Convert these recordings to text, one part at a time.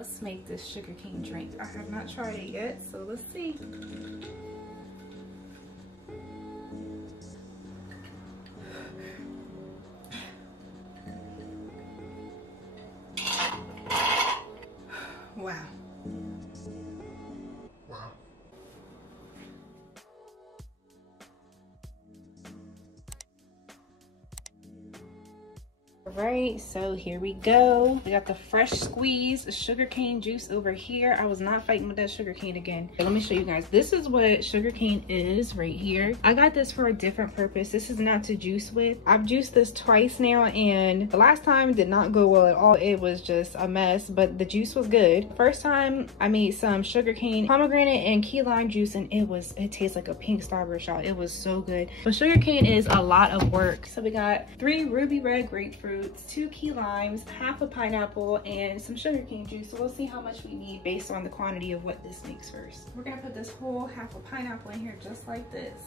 Let's make this sugarcane drink. I have not tried it yet, so let's see. Wow. Wow. Alright, so here we go. We got the fresh squeezed sugarcane juice over here. I was not fighting with that sugarcane again. Let me show you guys. This is what sugarcane is right here. I got this for a different purpose. This is not to juice with. I've juiced this twice now, and the last time did not go well at all. It was just a mess, but the juice was good. First time I made some sugarcane, pomegranate, and key lime juice, and it tastes like a pink Starburst, y'all. It was so good. But sugarcane is a lot of work. So we got 3 ruby red grapefruits, 2 key limes, half a pineapple, and some sugarcane juice. So we'll see how much we need based on the quantity of what this makes first. We're gonna put this whole half a pineapple in here just like this.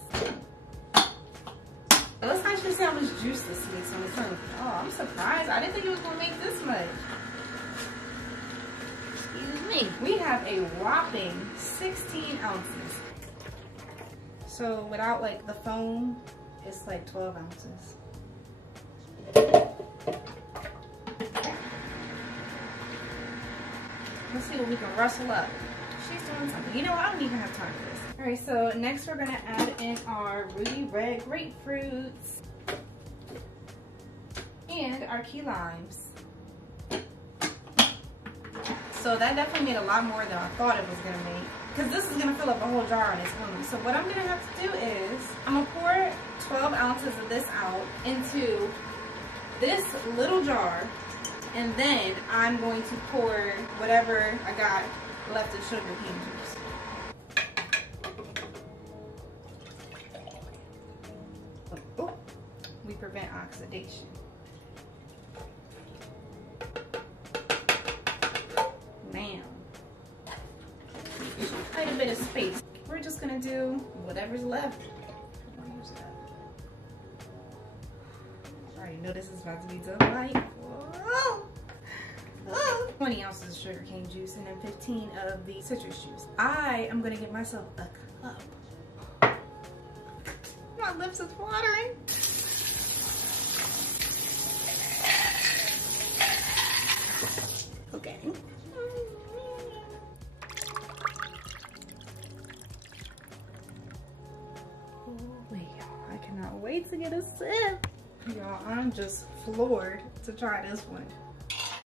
Let's actually see how much juice this makes on its own. Oh, I'm surprised. I didn't think it was gonna make this much. Excuse me. We have a whopping 16 ounces. So without like the foam, it's like 12 ounces. Let's see what we can rustle up. She's doing something. You know what? I don't even have time for this. All right, so next we're gonna add in our ruby red grapefruits and our key limes. So that definitely made a lot more than I thought it was gonna make, because this is gonna fill up a whole jar on its own. So what I'm gonna have to do is, I'm gonna pour 12 ounces of this out into this little jar, and then I'm going to pour whatever I got left of sugarcane juice. Oh, we prevent oxidation. Now, quite a bit of space. We're just gonna do whatever's left. I already know this is about to be done right. 20 ounces of sugarcane juice and then 15 of the citrus juice. I am gonna give myself a cup. My lips is watering. Okay. Holy, I cannot wait to get a sip. Y'all, I'm just floored to try this one.